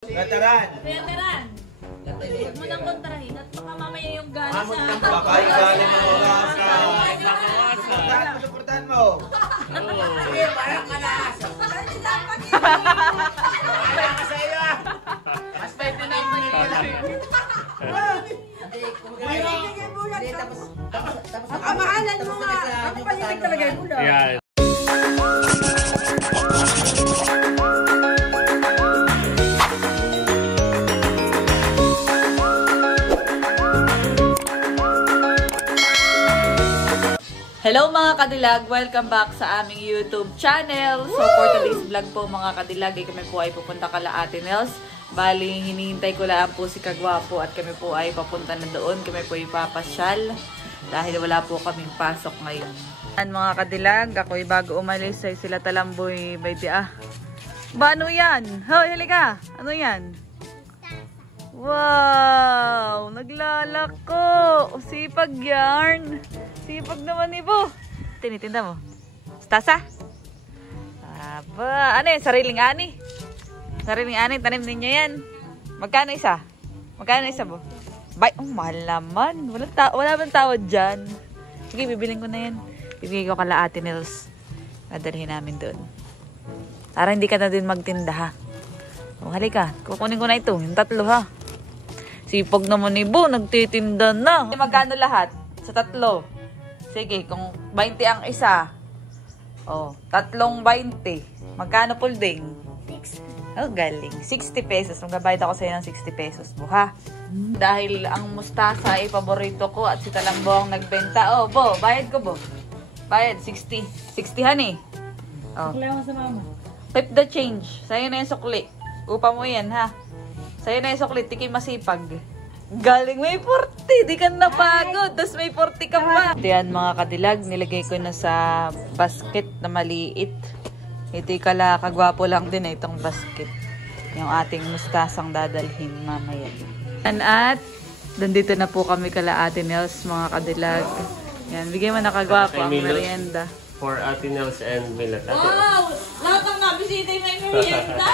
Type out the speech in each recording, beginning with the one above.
Veteran. Veteran. Huwag mo nang kontrahin at baka mamaya yung gana Amot sa... ng bakay, galing mo rasa. Suportahan mo. Sige, parang kalas. Parang ka sa iyo. Mas may tinamay ko lang. Kamahalan mo nga. Ako palinig talaga yung ulo. Yeah. Hello mga kadilag! Welcome back sa aming YouTube channel. So for today's vlog po mga kadilag, kami po ay pupunta kala Ate Nels. Bali, hinihintay ko lang po si Kagwapo at kami po ay papunta na doon. Kami po ay papasyal dahil wala po kaming pasok ngayon. Mga kadilag, ako'y bago umalis ay sila talamboy by the Ba, ano yan? Hoy, halika! Ano yan? Wow! Naglalako! Sipag yarn! Sipag naman ibo! Tinitinda mo? Stasa? Aba! Ano yan? Sariling ani? Sariling ani? Tanim ninyo yan? Magkano isa? Magkano isa po? Bay! Oh, mahal naman! Wala bang tawad dyan? Sige, bibiling ko na yan. Bibigay ko kala Ate Nels. Dadalhin namin doon. Para hindi ka na din magtinda ha. O, halika. Kukunin ko na ito. Yung tatlo ha. Sipag naman ibo, nagtitinda na. Magkano lahat? Sa tatlo. Sige, kung 20 ang isa. Oh, tatlong 20. Magkano pulding? 60. Oh, galing. 60 pesos. Magbabayad ako sa'yo ng 60 pesos mo, ha? Dahil ang mustasa ay paborito ko at si Talambo ang nagbenta. Oh, Bo, bayad ko, Bo. Bayad, 60. 60 han eh. Oh. Kailangan mo sa mama. Tip the change. Sa'yo na yung sukli. Upa mo yan, ha? Sa'yo na yung sukli, tiki masipag. Galing may 40, di ka napagod. Tapos may 40 ka pa. Yan mga kadilag, nilagay ko na sa basket na maliit. Ito kala kagwapo lang din itong basket. Yung ating mustasang dadalhin mamaya. At nandito na po kami kala Ate Nels mga kadilag. Yan, bigyan mo na kagwapo ang merienda. For Ate Nels and Milat. Wow! Lahat ng nabisita may merienda!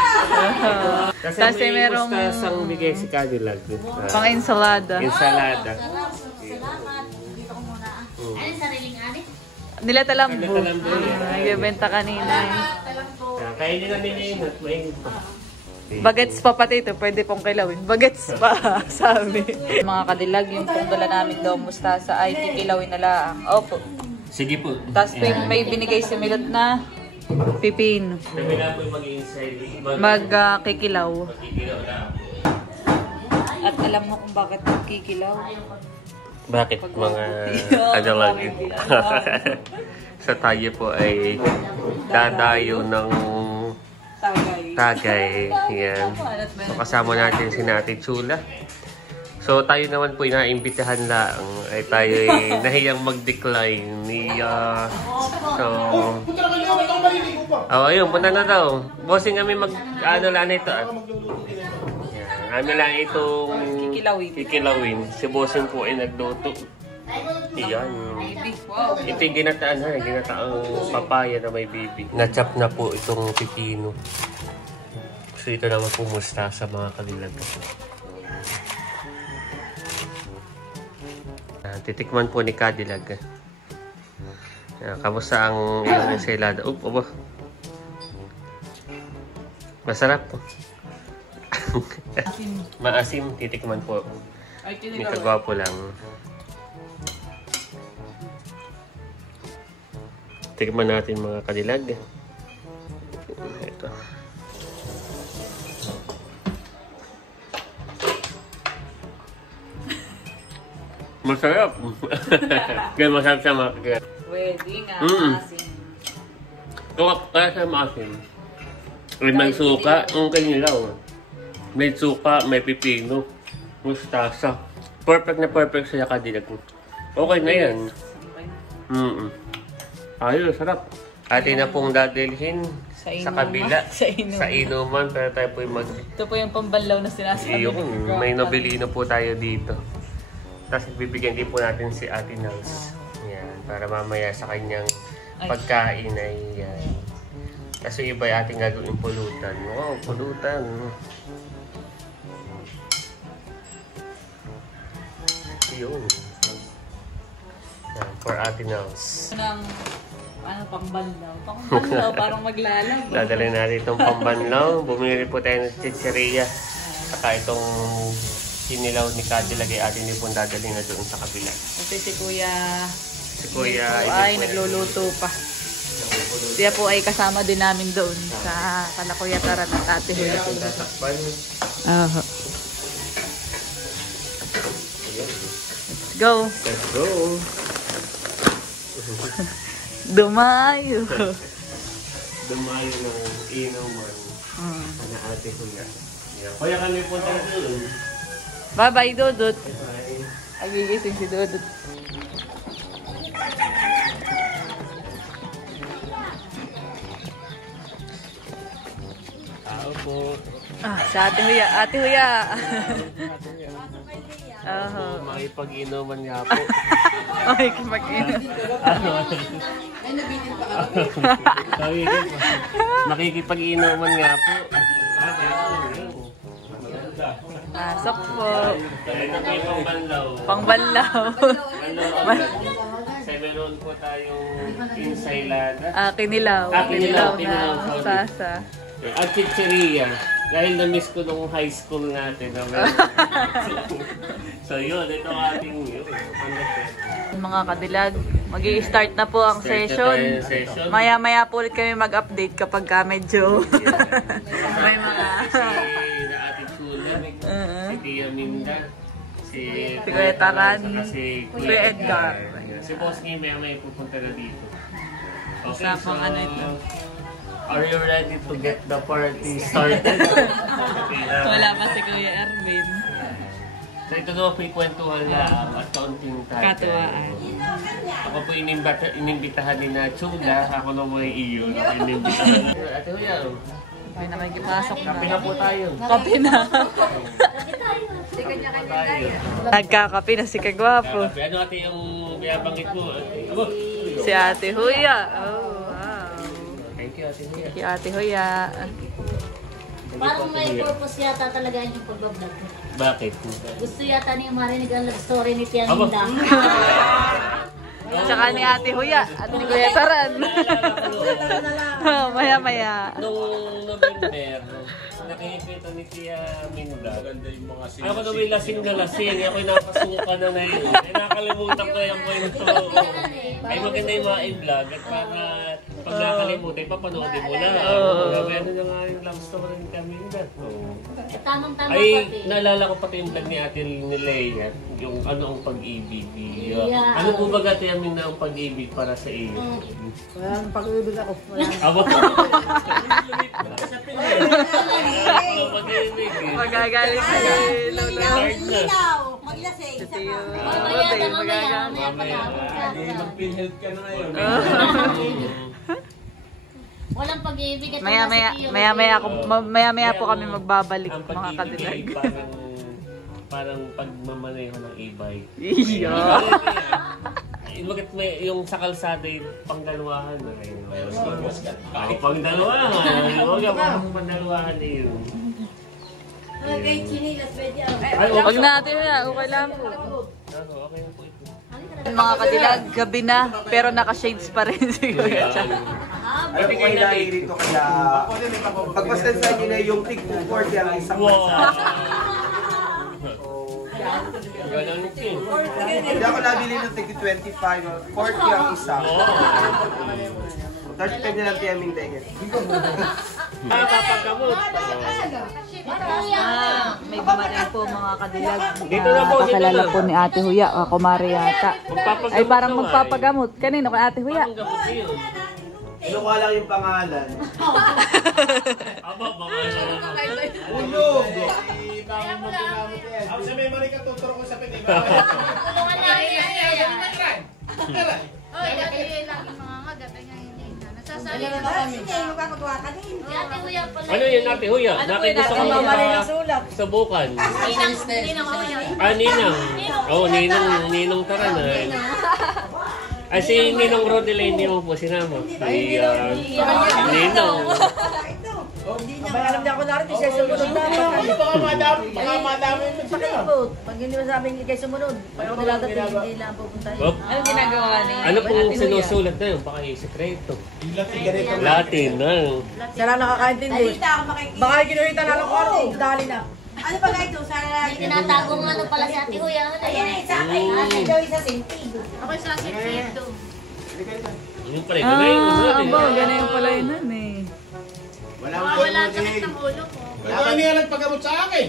Kasi may mustasang bigay si Cadillac. Pang ensalada. Ensalada. Salamat. Dito ko muna. Ano yung sariling ani? Nila Talambo. Talambo yan. Nagbebenta kanina. Kainin na nila yun at may... Bagets pa pati ito. Pwede pong kilawin. Bagets pa, sabi. Mga kadilag, yung pong dala namin daw mustasa ay kikilawin na lang. Opo. Sige po. Tapos may binigay si Milot na pipino. Kami na po yung mag-i-inside. Magkikilaw. Magkikilaw na. At alam mo kung bakit magkikilaw? Bakit mga ano lang yun? Sa tayo po ay dadayo ng tagay. Yan. So, kasama natin si Nati Chula. So tayo naman po inaimbitahan lang. Ay tayo ay nahiyang mag-decline. Ayun, punta na daw. Bossing kami ano lang ito. Kami lang itong kikilawin. Si Bossing po ay nagluto. Iyan. Ito yung ginataan ha. Ginataang papaya na may baby. Nachap na po itong pipino. So ito naman po mustasa mga kalilag. Titikman po ni Cadillac. Kamusta ang iyong ensalada? Opo. Masarap po. Maasim, titikman po. May kagwapo lang. Tikman natin mga Cadillac. Ito. Masarap. Kaya masarap siya mga. Pwede nga, asin. Kaya siya maasim. May suka, ang kanilaw. May suka, may pipino, mustasa. Perfect na perfect siya Cadillac. Okay na yan. Ayun, sarap. Atin na pong dadalhin sa kabila. Sa inuman. Pero tayo po yung Ito po yung pambanlaw na sinasabi. Yung may nobilino po tayo dito. Tapos bibigyan din po natin si Ate Nels. Yan, para mamaya sa kanyang pagkain ay yan. Kasi iba yung ating gagawin pulutan. Wow, pulutan. Yun. Yan, for Ate Nels. Pangbanlaw, parang maglalag. Dadalhin natin itong pambanlaw. Bumili po tayo ng chicheria. Saka itong kinilaw ni Cadillac ay atin din po dadalhin na doon sa kabila. Kasi si Kuya Ito po ay nagluluto pa. Siya po ay kasama din namin doon sa Kalakuyataran at Ate Huya. Kaya ating tatakpan. Let's go. Let's go! Dumayo. Dumayo ng inuman na Ate Huya. Kaya kami punta na doon. Bye-bye, Dudut. Bye. Agigising si Dudut. Tao po. Sa Ate Huya. Ate Huya. Makipag-inuman nga po. Ay, mag-init. Makikipag-inuman nga po. Pasok po. Ito po yung pangbanlaw. Pangbanlaw. Meron po tayong ensaylada. Kinilaw. Kinilaw, na sorry. sasa. At chicheria. Dahil na-miss ko nung high school natin. So yun, ito ang ating yun. Mga kadilag, mag-i-start na po ang session. Maya-maya po ulit kami mag-update kapag medyo may mga... Si na ating Chula, si Tia Minda, si Kuya Taran, si Kuya Edgar. Si Boss Kim, may pupunta na dito. Okay, Sa pang ano ito. Are you ready to get the party started? Wala pa si Kuya Erwin. So ito daw po ikwentuhan lang at kaunting tayo. Katuwaan. Ako po inimbitahan ni na Chula. Ako na mo iyo. Ako inimbitahan. Ate Huya, May nakikipasok na. kape na po tayo. Kape na. Nagkakape na si Kagwapo. Kape. Ano ate yung binabanggit mo? Abo. Si Ate Huya. Oh, wow. Thank you, Ate Huya. Si Ate Huya. Parang may purpose yata talaga yung pagbablog. Bakit? Gusto yata niya marinig ang love story ni Tia Aba. Minda. Tsaka ni Ate Huya at ni Kuya Taran. Maya-maya. Noong November, nakikita ni Tia Minda. Ako na may lasing na lasing. Ako'y napasukan na yun. Ay nakalimutan ko yung kwento. Ay maganda yung mga i-vlog. At para pag nakalimutan, papanoodin mo na. Gano'n na nga yung love story ni Tia Minda. Tamang-tama Ay, pati. naalala ko pati yung vlog ni Ate ni Leia. Yung ano ang pag-ibig. Yeah. Ano po ba Tia Minda ang pag-ibig para sa iyo? Walang pag-ibig ako. Aba po. Pag-ibig eh. Magagaling si Lola. Start na. Maglasing. Si Tio. Mamaya. Mag-pinhealth ka na ngayon. Walang pag-ibig at Maya-maya po kami magbabalik Ang mga pag-ibig ay kadilag. parang pagmamaneho ng e-bike. Iyo. Bakit may yung sa kalsada yung pangdalawahan na rin. Kahit pangdalawahan. Huwag ka pangdalawahan na yun. Kay Chinilas, pwede ako. Ay, Huwag natin na, okay lang po. Okay na po ito. Mga kadilag, gabi na, pero naka-shades pa rin si Kuya Chan. Alam ko kayo dahil dito kaya pagpasensa nyo na yung tig 240 ang isang Wow! bansa. Ganun din. Hindi ako nabili ng tig 25, 40 ang isa. 35 na lang tiyaming degit. Papagamot. May dumating po mga kadilag. Dito na po, dito Pakalala na. po ni Ate Huya, kumari yata. Magpapagamot Ay parang daw, magpapagamot. Kanino kay Ate Huya? Ang gamot yun. Kinukuha lang yung pangalan. Aba, baka Ulog! Ako sa may mali ka tuturo ko sa pinig. Tulungan namin yan. Oy, dati lagi mga gabi nga hindi na. Nasasali na Sige, magpapagawa ka din. Si Ate Huya pala. Ano yun, Ate Huya? Bakit gusto ko subukan? Ninang Huya. Ninang. Oo, Ninong Taran. Ay, si Ninong Rodelay, hindi mo po sinama. Si Ninong. Abay, alam niya ako na rin, siya sumunod na. Baka madami mo sa kaibot. Pag hindi mo sabi hindi kayo sumunod. Pag ako niladating, hindi lang pupuntahin. Op. Anong ginagawa ni? Ano pong sinusulat na yun? Baka yung sekreto. Latin, ano? Siya lang nakakaintindi. Baka kinuhita na lang ko ano. Dali na. Ano pala ito? May tinatagong ano pala si Ate Huy. Ano na yan? Ako sa sikreto. Yung pala, ganun yun. Ganun pala yun eh. Wala ang sakit ng ulo ko. Ito niya nagpagamot sa akin.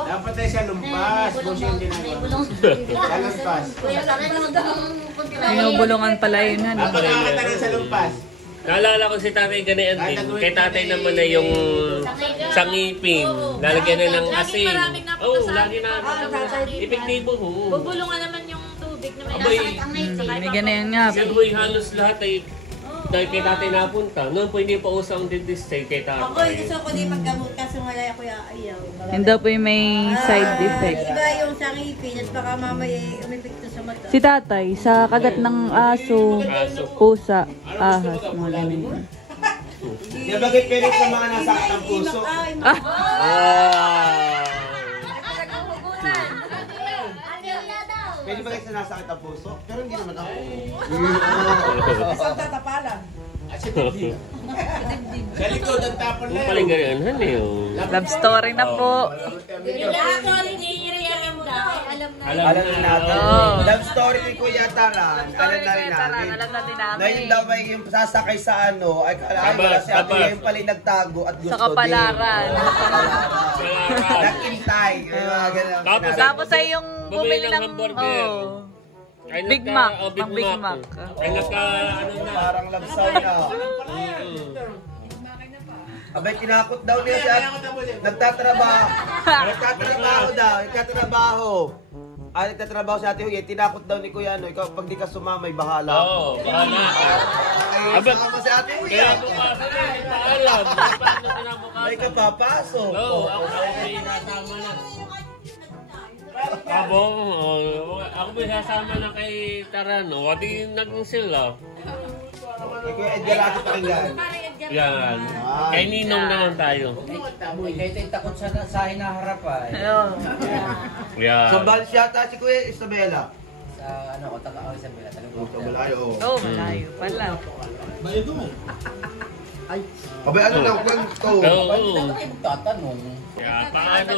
Dapat tayo sa lumpas. Boss yung ginagawa. Sa lumpas. Kuya, sa akin naman Binubulungan pala yun. Dapat nakakatagal sa lumpas. Naalala ko si tatay ganyan din. Kay tatay naman na yung sangipin. Lalagyan na ng asin. Oo, lagi na. Epektibo ho. Bubulungan naman yung tubig na may Abay, May ganyan nga. siya ho'y halos lahat ay dahil kay tatay napunta. Noon po hindi pa usang dentist kay tatay. Ako, gusto ko din maggamot kaso wala ako ayaw. Yun daw po yung may side effect. Iba yung sa ngipin at baka mamaya umipikto sa mata. Si tatay, sa kagat ng aso, pusa, ahas, mga ganyan. Di ba kayo pwede sa mga nasakit ng puso? Pwede ba kayo sa nasakit ng puso? Pero hindi naman ako. Isang tatapalan. Sa likod ang tapon na Yung yun. paling ganyan eh. Love story na po. Alam na natin. Oo. Love story ni Kuya Taran. Alam na rin natin. Alam natin Na yun daw may yung sasakay sa ano, ay wala si ate yung pala yung nagtago at gusto Sa kapalaran. Nagkintay. Tapos ay yung bumili ng hamburger. Ay, Big nagka- Mac, oh, pang Big Mac. Ay nagka, ano na. Parang love story na. Abay, tinakot daw niya siya. Nagtatrabaho. Nagtatrabaho si Ate Huy. Tinakot daw ni Kuya, ano, ikaw, pag di ka sumamay, bahala. Oo, bahala. Ay, sama si Ate Huy. Kaya pumasok na, hindi pa alam. Paano tinabukasan? Ay, ka papasok. Oo, ako may sasama na. Ako may sasama na kay Tarano. Wadi naging sila. Kay Kuya Edgar Ate Pakinggan. Yan. Kay Ninong naman tayo. Kahit ay takot sa hinaharap Yan. So, balis yata si Kuya Isabela. Sa ano ko, taka Isabela talaga. Malayo. Oh, malayo pala. Abay, ano lang, kwento. Oo. Tatanong. Kaya paano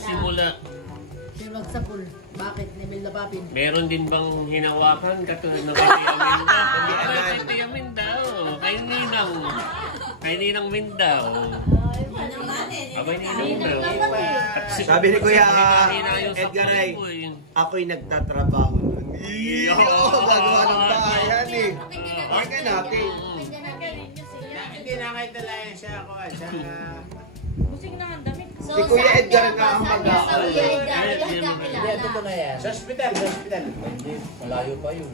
simula? Sino nagsapul? Bakit? Nemel na papin. Meron din bang hinawakan katulad ng kay Tia Minda? Kay Tia Minda, kay Ninang. Kay Ninang Minda. Abay Ninang daw. Sabi ni Kuya Edgar ay, ako'y nagtatrabaho nun. Iyo, gagawa ng bayan eh. Pakinggan natin. Hindi na kahit talayan siya ako. Si Kuya Edgar nga ang mag-aaway. Hindi, ito na yan. Sa hospital. Hindi, malayo pa yun.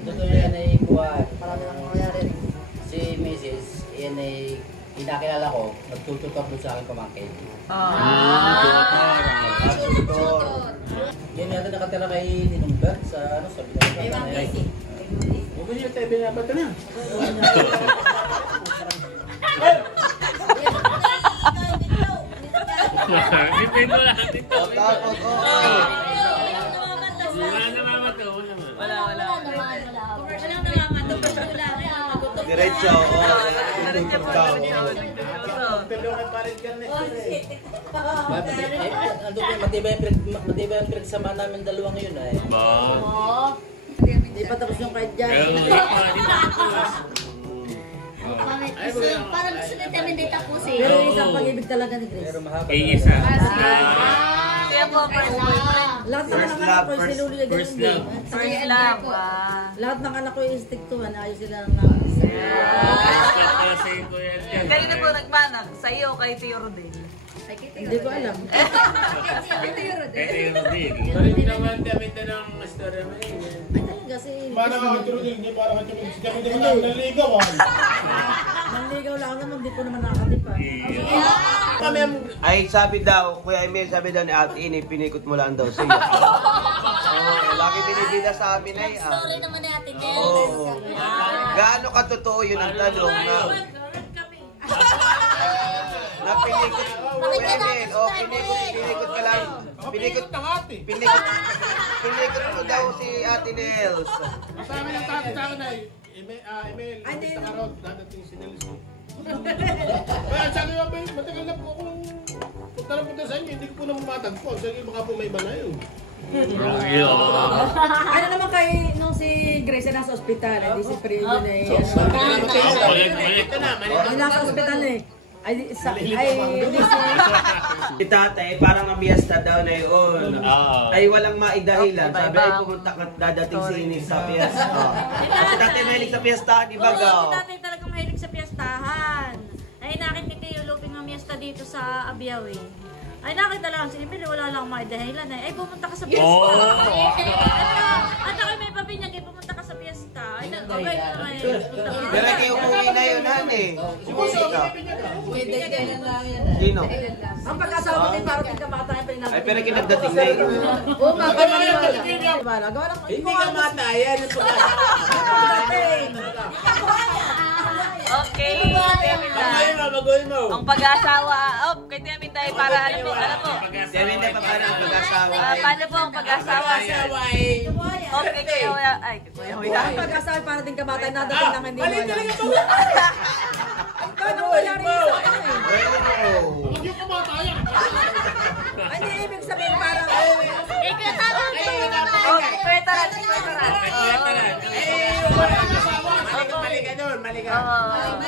Ito yan ay buwan. Marami nang mangyayari. Si Mrs. Yan ay inakilala ko. Nagtututok doon sa akin pamangkin. Yan yata nakatira kay Ninumber sa ano, sa Binapatan. Huwag niyo tayo Binapatan na. Dito lang, dito. Tapos, Wala namamato, wala. diretso. Tulungan pa rin ka na. Matibay ang pinagsama namin dalawa ngayon ay. Ba? Hindi pa tapos yung kahit dyan. Pero hindi pa Parang gusto na namin din tapusin. Pero yung isang pag-ibig talaga ni Grace. Pero mahaba. Iisa. Kaya po, Lahat ng First anak ko, love, si Luli na first ganun din. love. first love. Lahat ng anak ko yung stick to, ayos sila ng Kasi Kuya Edgar. Kanina po nagmanag, sa iyo kay Tio Rodel. Hindi ko alam. Kay Tio Rodel. Hindi naman kami ito ng story mo eh. Kasi... Para makatulog hindi para makatulog. Kami din naman naligawan. Nanligaw lang naman, di ko naman nakakatipa. Ay, sabi daw, Kuya Emil, sabi daw ni Ate Ini, pinikot mo lang daw siya. Laki binibida sa amin ay. Story naman ni Ate Nels. Oo. Gaano katotoo yun ang tanong na pinikot Bakit ka Emil, oh, pinikot ka lang. Pinikot mo daw si Ate Nels. Sa amin ang tatay sa akin ay, Emil, basta ka ron, dadating si Nels. Kaya sabi ko, matagal na po akong punta na punta sa inyo, hindi ko po naman matagpo. Sabi baka po may iba na yun. Ano naman kay nung si Grace na nasa ospital, hindi si Priyo na eh. Ay, nasa ospital eh. Hindi Si tatay, parang mamiesta daw na yun. Ay walang maidahilan. Sabi ay pumunta ka dadating si Inis sa piyesta. Si tatay mahilig sa piyesta, di ba gaw? Si tatay talagang mahilig sa piyestahan. Ay, nakita yung luping ng piyesta dito sa Abiyaw eh. Ay, nakita lang si Emil, wala lang may dahilan eh. Ay, pumunta ka sa piyesta. At ako may pabinyag, ay pumunta ka sa piyesta. Ay, okay na naman eh. Pero kayo umuwi na yun, hane. Sino? ang pag-asawa ko din parang hindi ka bata yung pinag- Ay, pero kinagdating na yun. Oo nga, gawa ng Hindi ka matayan ng Okay, Bagoy mo. ang pag-asawa. Oh, kay Tiamin tayo para alam mo. Sabi na pa paano ang pag-asawa. Paano po ang pag-asawa? Okay, kayo. Ay, kuya. ang pag-asawa para din ka bata yung nadating lang hindi mo Mali alam. talaga to. Paano wala rin sa akin eh? Huwag yung kumatayan. Ay, hindi ibig sabihin parang Kasama ko Oh, kwetaran. Mali ka doon, mali ka. Ang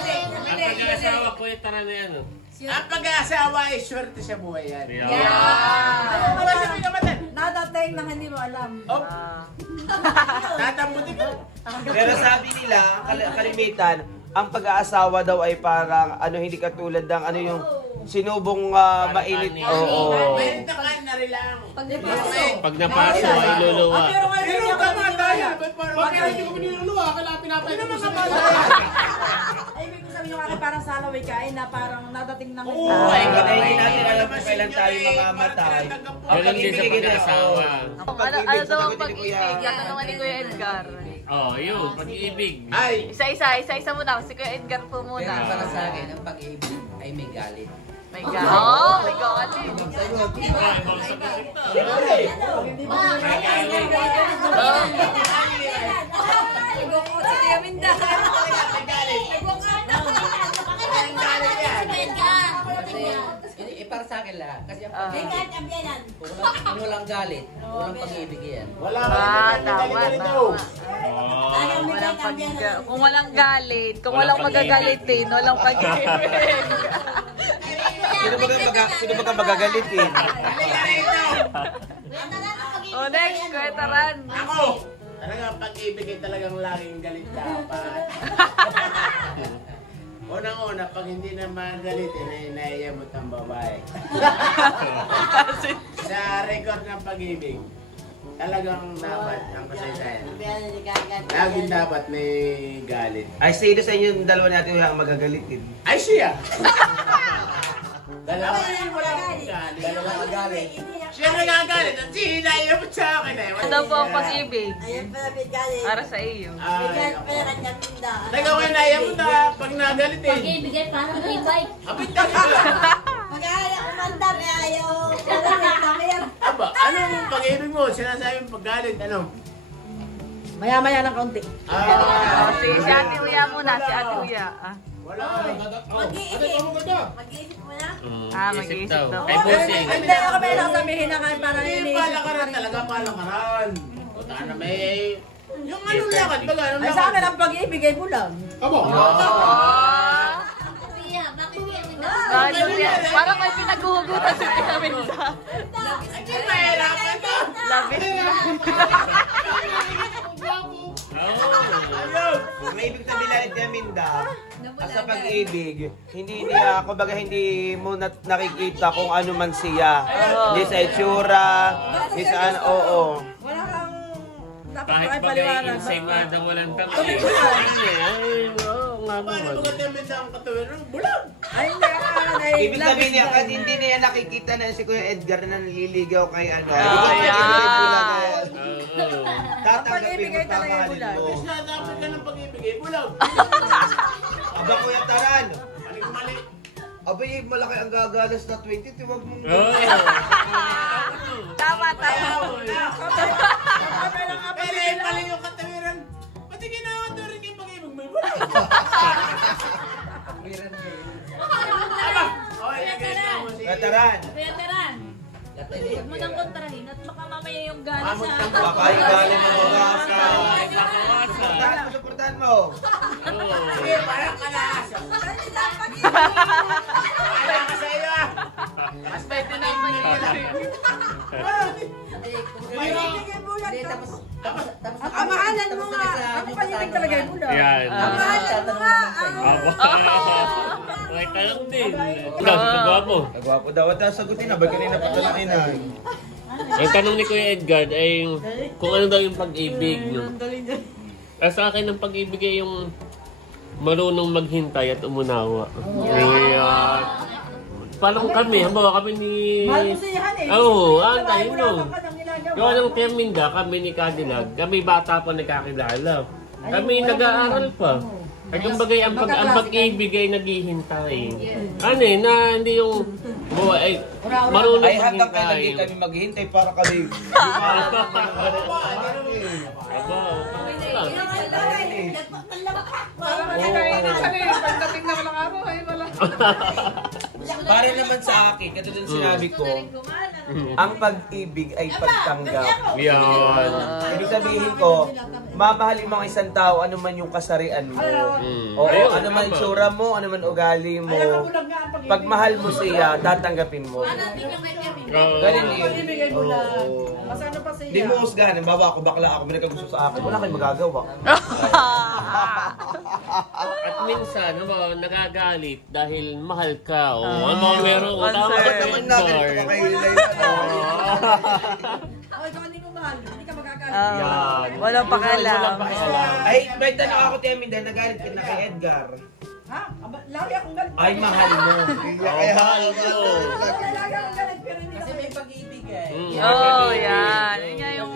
pag-aasawa ko yung tara na yan. Ang pag-aasawa ay swerte sa buhay yan. nadating lang hindi mo alam. Tatambuti ka. Pero sabi nila, kalimitan, ang pag-aasawa daw ay parang ano hindi katulad ng ano yung sinubong mainit. Oo. May takan na rin lang. Pag napaso ay luluwa. Pero ngayon Pero yung kamatayan. Bakit hindi ko piniluluwa? Kailangan pinapayag ko sa ay, ibig ko sabihin yung akin parang salaway ka ay na parang nadating lang. Ay, hindi natin alam kung kailan tayo mamamatay. Ganun din sa pag-aasawa. Ano daw ang pag-ibig? Tatanungan ni Kuya Edgar. Oh, yun, pag-ibig. Ay, Isa-isa muna. Si Kuya Edgar po Pero muna. para sa akin, ang pag-ibig ay may galit. My God. Oh, my God. Para sa akin lahat. Kasi ang pag-ibig, kung walang galit, walang pag-ibig yan. wala Tama. Kung walang galit, kung walang magagalitin, walang pag-ibig. Sino ba ka magagalitin? Oh, next, kwetaran. Ako! Talagang pag-ibig ay talagang laging galit dapat. Unang-una, pag hindi naman galitin, ay naiyamot ang babae. Sa record ng pag-ibig, talagang dapat ang kasaysayan. Laging dapat may galit. Ay, sino sa inyo yung dalawa natin ang magagalitin? Ay siya! Dalawa magalit. Siya nagagalit at siya hinayamot sa akin eh. Ano po ang pag-ibig? Ayan pala, bigay. Para sa iyo. Bigay pala kanyang tindaan. Nagawa hinayamot na pag nagalit eh. Pag-ibigay parang e-bike. Abit ka ka. Mag-aalala ko mandar, ayaw. Ayaw. Aba, anong pag-ibig mo? Sinasabi mo pag-galit, ano? Maya-maya ng kaunti. Si Ate Uya muna, si Ate Uya. Wala. Mag-iisip mo na. Mag-iisip daw. Kay Busing. Hindi ako may nakasabihin na kayo parang Hindi, iniisip ko palakaran rin. talaga, palakaran. O na may... Yung anong lakad ba? Anong Ay, sa akin ang pag-ibig ay bulag. Abo. Kuya, bakit yan? Parang may pinaghuhugutan si Tia Minda. Hindi, mahirapan to. Labis na. Ayaw. May ibig sabihin ni Minda, sa pag-ibig, hindi niya, kumbaga hindi mo nakikita kung ano man siya. Hindi sa itsura, hindi sa ano, oo. Wala kang dapat Kahit ay bagay paliwanag. insay nga daw walang Paano tangkay. ba ganda ang katuwin? Bulag. Ay, hindi ka Ibig sabihin niya, kasi hindi niya nakikita na si Kuya Edgar na naliligaw kay ano. Ang pag-ibig ay talaga ay bulag. Isa, dapat ka ng pag-ibig eh, bulag. Aba Kuya Taran, Mali. Abay, malaki ang gagalas na 20, tiwag mong Tama. Pero yun pala yung katawiran. Pati kinakatawiran yung pag-ibig mo. Veteran. Veteran. Huwag mo nang kontrahin at baka mamaya yung galing sa... Baka yung galing ng bawasan. Suportahan mo. Sige, parang kalaas. Kaya ka sa iyo ah. Mas pwede na yung Ang mahalan mo nga. Ako palinig talaga yung mula. Yan. Ang mahalan mo nga. May tanong din. Nagwapo. Nagwapo daw. At sagutin na. Ba't kanina pa ito nakinan? Ang tanong ni Kuya Edgar ay kung ano daw yung pag-ibig. Sa akin ang pag-ibig ay yung marunong maghintay at umunawa. Ayan. Parang kami, halimbawa kami ni... Mahal mo siya yan eh. Oo, antayin mo. Wala ka nang ginagawa. Yung anong Teminda, kami ni Cadillac, kami bata pa nagkakilala. Kami nag-aaral pa. At yung bagay, ang pag-ibig ay naghihintay. Ano eh, na hindi yung buhay ay marunong Ay, hanggang kayo maghintay. hindi kami maghihintay para kami. Para naman sa akin, katulad ng sinabi ko, ang pag-ibig ay pagtanggap. Yan. Ibig sabihin ko, mamahalin mo ang isang tao, ano man yung kasarian mo. O Ayun, ano man tama. tsura mo, ano man ugali mo. Pag mahal mo siya, tatanggapin mo. Ganun yun. Ibigay mo lang. Mas ano pa Hindi siya? mo husgahan. Bawa ako, bakla ako, may nagkagusto sa akin. Wala kayong magagawa. At minsan, nagagalit dahil mahal ka. O ano, meron ko. Tama Concern. ka Naman natin ito kakailay na. Ako, ikaw hindi mo mahal. Hindi ka magkakalit. Walang pakialam. Ay, may tanong ako, Temi, dahil nagalit ka na kay Edgar. Ha? Lagi akong galit. Ay, mahal mo. Mahal mo. Lagi akong galit pero hindi Kasi may pag-ibig eh. Oh, yan. Yun nga yung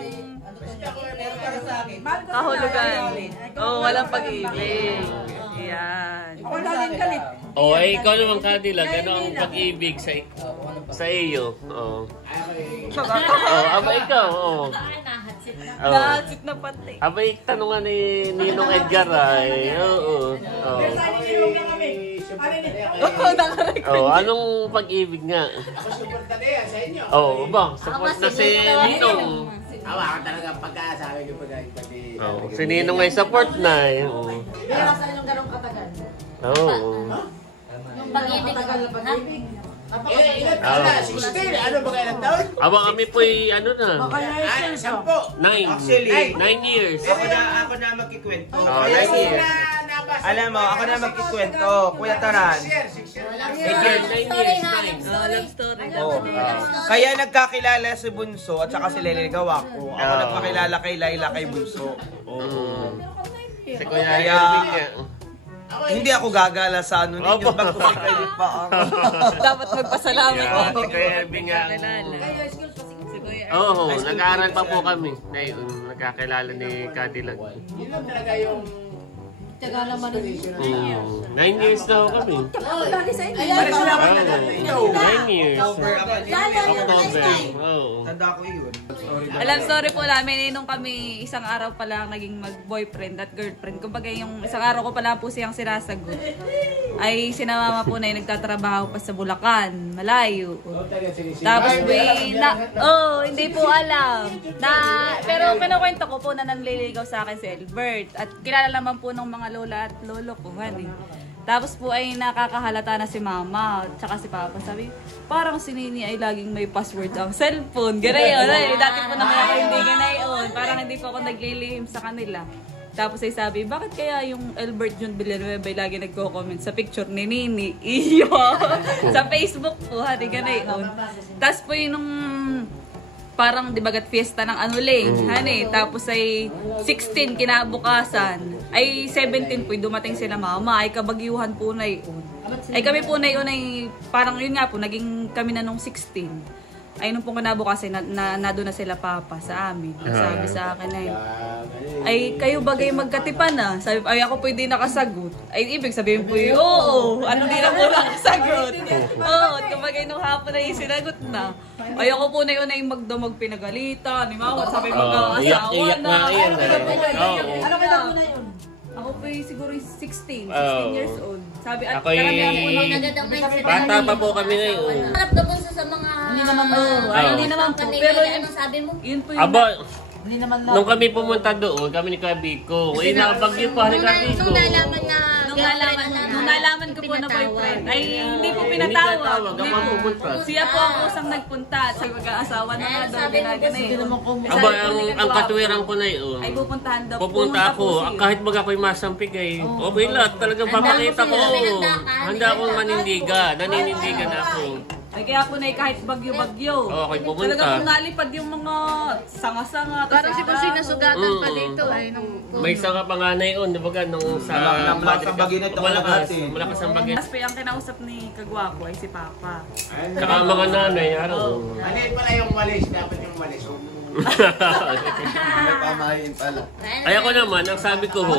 Pero para sa akin, kahulugan. Oh, walang pag-ibig. Yan. Ako laging galit. O, ay ikaw naman Cadillac, ano ang pag-ibig sa iyo? Oo. Aba ikaw, oo. Nahatsit na pati. Abay, tanungan ni Ninong Edgar ay. Oo. Oh, anong pag-ibig nga? Ako suporta na yan sa inyo. Oh, ba? Support na si Ninong. Awa ka talaga pagkasabi ko pati. Oh, si Ninong ay support na. Oo. Pero sa inyong ganong katagal. Oo. Yung pag-ibig. Matagal na pag-ibig. Ilan taon na? 16? Ano ba kailan taon? Aba kami po'y ano na? Ay, 10. 9. Actually, 9 years. ako na magkikwento. Oh, 9 years. Alam mo, ako na magkikwento. Kuya Taran. 6 years. 8 years, 9 years, 9. Love story. Oh. Kaya nagkakilala si Bunso at saka si Lele Gawako. Ako nagpakilala kay Laila kay Bunso. Si Kuya Irving nga. Hindi ako gagala sa ano ninyo. Ba't ko kayo pa ang... Dapat magpasalamat Yeah, ako. si Kuya Irving nga. Si Kuya Oo, nag-aaral pa po kami. Nagkakilala ni Cadillac. Yun lang talaga yung... Tagal naman na din. 9 years na ho kami. Dali sa inyo. Para sila ako Oo, nagkakita. 9 years. October. Oo. Tanda ko yun. Alam, story po namin, nung kami isang araw pa lang naging mag-boyfriend at girlfriend. Kumbaga yung isang araw ko pa lang po siyang sinasagot. Ay sinamama po na yung nagtatrabaho pa sa Bulacan, malayo. Tapos hindi po alam. Pero kinukwento ko po na nanliligaw sa akin si Albert. At kilala naman po ng mga lola at lolo ko, honey. Tapos po ay nakakahalata na si mama at saka si papa. Sabi, parang si Nini ay laging may password ang cellphone. Ganayon. Dati po naman ako hindi ganayon. Parang hindi po ako naglilihim sa kanila. Tapos ay sabi, bakit kaya yung Albert John Villanueva ay lagi nagko-comment sa picture ni Nini? Iyo! Sa Facebook po, hari ganayon. Tapos po yung nung parang dibagat fiesta ng anuling, honey. Tapos ay 16 kinabukasan. Ay 17 po, dumating sila mama. Ay kabagyuhan po na yun. Ay kami po na yun ay parang yun nga po, naging kami na nung 16. Ay, nung pong kinabukasin, nado na sila papa sa amin. Sabi sa akin ay kayo bagay magkatipan na. Sabi, ay ako po hindi nakasagot. Ay, ibig sabihin po oo. Ano din ako nakasagot. Oo, at kabagay nung hapon na yung sinagot na. Ay, ako po na yun ay magdamag pinagalitan. Sabi mag-asawa na. Ano kaya mo na yun? Ako po siguro 16 years old. Sabi, at Ako'y karamihan po ng bata pa po kami ngayon. Harap na bunso sa mga... Hindi naman po. Hindi naman po. Pero anong sabi mo? yun po yung... Aba, Hindi naman na. nung kami pumunta doon, kami ni Kabiko. Ay, nakapagyo pa ni Kabiko. Nung nalaman na... Nung nalaman ko po na boyfriend, ay hindi po pinatawag. Hindi po pumunta. Siya po ang kusang nagpunta. Sabi mag-aasawa na nga daw, ginagana eh. Aba, ang katwiran ko na yun. Ay pupuntahan daw. Pupunta ako, kahit baga ako'y masampig ay okay lahat. Talagang papakita ko. Handa akong manindigan. Naninindigan ako. Ay kaya po na kahit bagyo-bagyo. Okay, pumunta. Talagang nalipad yung mga sanga-sanga. Parang si Bossing nasugatan pa dito ay nung... May sanga pa nga na yun, di ba nung sa... Malakas ang bagay na ito. Malakas ang bagay. Mas pa yung kinausap ni Kagwapo ay si Papa. Saka mga nanay, araw. Mali pala yung walis. Dapat yung walis. May pamahayin pala. Ay ako naman, ang sabi ko ho,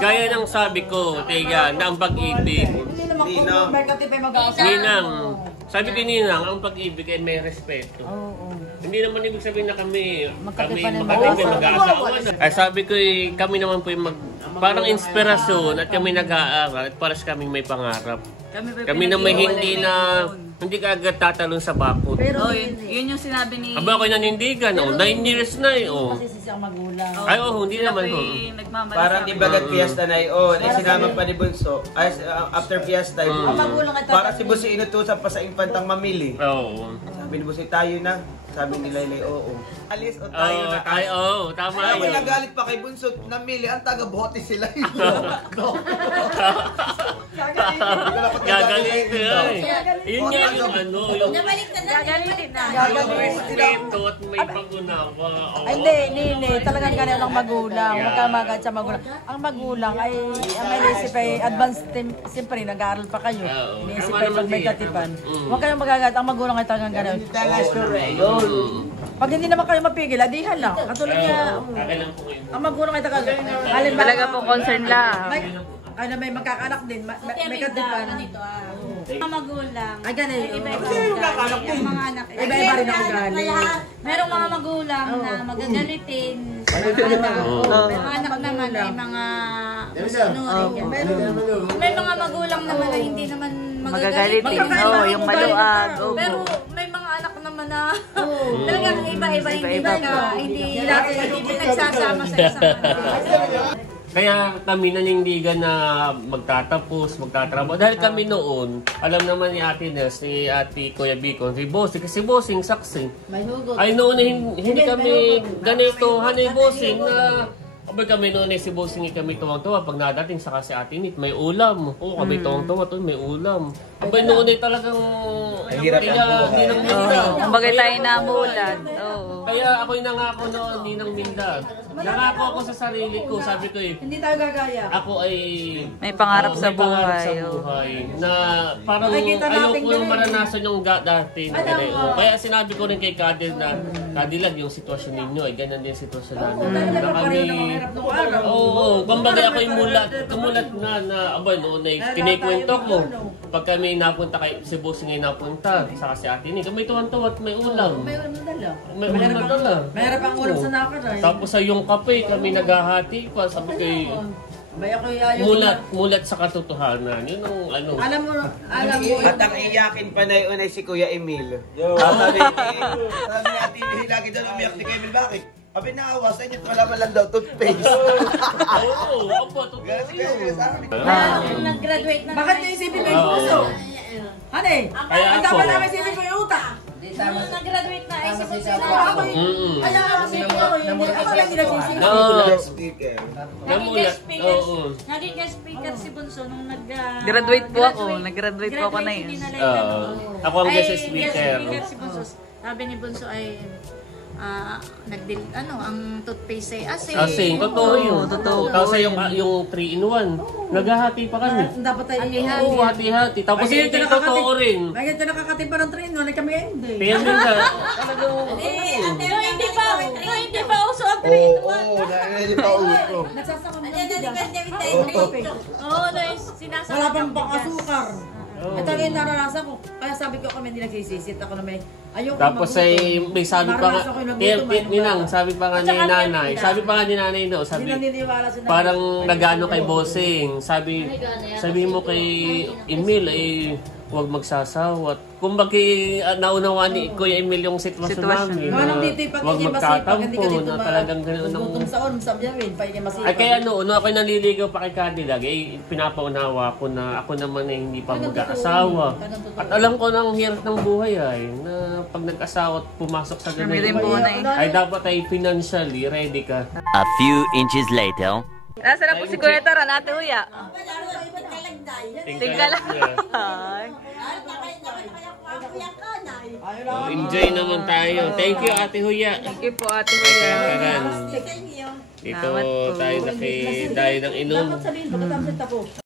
gaya ng sabi ko, Tega, na ang pag-ibig. Hindi naman kung may katipay mag-aasal. Ninang, sabi ko Ninang, ang pag-ibig ay may respeto. Hindi naman ibig sabihin na kami makatipay mag-aasawa na. Ay sabi ko, kami naman po yung parang inspirasyon at kami nag-aaral at paras kaming may pangarap. Kami na may hindi ka agad tatalon sa bakod. Pero yun yung sinabi ni... Aba ako'y nanindigan, 9 years na eh. Kasi siyang magulang. Ay hindi naman ho. Parang di bagat fiesta na yun. Ay sinama pa ni Bunso. Ay after fiesta, parang si Bunso inutusan pa sa infantang mamili. Oo. Sabi ni Bunso, tayo na. Sabi ni Laylay, oo. Alis o tayo na tayo. Ay tama Ay, yun. nagalit pa kay Bunso, namili. Ang taga-bote sila yun. Gagalitin ay. Yun nga yung ano. Nabaliktad na. Gagalitin na. May respeto at may pag-unawa. Ay, hindi. Talagang ganyan ang magulang. Huwag ka magad sa magulang. Ang magulang ay, ang may isip ay advanced team. Siyempre, nag-aaral pa kayo. Iniisip ay pag may katipan. Huwag kayong magagad. Ang magulang ay talagang ganyan. Pag hindi naman kayo mapigil, adihan lang. Katulad niya, ang magulang ay talagang. Talaga po concern lang. Ano may magkakanak din, may katipan. Mga magulang. Ay, ganun. Iba-iba ang mga anak. Iba-iba rin ang ugali. Merong mga magulang na magagalitin sa mga anak. Mga anak naman ay mga sunurin. May mga magulang naman na hindi naman magagalitin. Yung maluag. Pero may mga anak naman na talagang iba-iba, hindi nagsasama sa isang anak. Kaya kami nanindigan na magtatrabaho. Dahil kami noon, alam naman ni Ate Nes, ni Ate Kuya Bicon, si Bossing, kasi Bossing saksi. Ay noon hindi kami ganito, hanay Bossing na abay kami noon si Bossing kami tuwang-tuwa pag nadating saka si Ate Nit may ulam. Oo, kami tuwang-tuwa to may ulam. Abay noon talagang hirap Ang bagay tayo namulan. Kaya ako'y nangako noon, hindi nang minda. Nangako ako sa sarili ko, sabi ko Hindi tayo gagaya. ako ay May pangarap sa buhay. Na parang ayoko yung maranasan yung dati. Kaya sinabi ko rin kay Kadil na Kadilag yung sitwasyon ninyo ay ganyan din yung sitwasyon namin. Na kami kumbaga ako yung kumulat na abay noon ay kinikwento ko. Pag kami napunta kay si Bossing ay napunta sa kasi Ate Ni, may tuwan-tuwa at may ulam. May ulam na dala. May ulam na dala. Mayroon pang ulam sa nakaray. Tapos sa yung kape kami naghahati pa, sabi ko mulat sa katotohanan. Yun ang ano. Alam mo. At ang iyakin pa na yun ay si Kuya Emil. Sabi ni Ate Emil, lagi daw umiyak ni Kuya Emil. Bakit? Abi naawa sa inyo, wala man lang daw toothpaste. Oo, opo, totoo yun. Nag-graduate na. Bakit niya isipin mo yung puso? Hane, ang dapat namin isipin mo yung utak. Nag-graduate na ay si Bossing. Kaya nga kasi ako lang nagsisipin. Naging guest speaker si Bunso nung Graduate po ako. Nag-graduate po ako na yun. Ako ang guest speaker. Si Bunso. Sabi ni Bunso ay ang toothpaste ay asin. Asin, totoo yun. totoo. Tapos yung 3-in-1, naghahati pa kami. Dapat tayo. Oo, hati-hati. Tapos yun, totoo rin. May ganito nakakatipa ng train, no? Kami hindi. Kaya minsan, talagang, Hindi pa uso ang 3-in-1. Hindi pa uso. Nagsasakam ng Sinasabi. wala pang asukar. Ito yung naranasan ko. Kaya sabi ko kami hindi nagsisisit ako na may ayoko tapos ay may sabi pa nga, ninang, sabi pa nga ni nanay, sabi, naniniwala sila. parang nagano kay bossing, sabi mo kay Emil, huwag magsasawa. Kung bakit naunawa ni Kuya Emil yung sitwasyon namin, huwag magkatampo, na talagang ganoon ang... Gutom sa on, sabi niya, pahingin masipag. Ay kaya noon ako'y naliligaw pa kay Cadillac, pinapaunawa ko na ako naman ay hindi pa mag-aasawa. At alam ko ng hirap ng buhay na pag nag-asawa at pumasok sa ganun, ay dapat ay financially ready ka. A few inches later. Nasa na po si Kuya Taran, Ate Huya. Tingka lang. Enjoy naman tayo. Thank you, Ate Huya. Thank you po, Ate Huya. Ito tayo ng inom. Dapat sabihin, pagkatapos ako.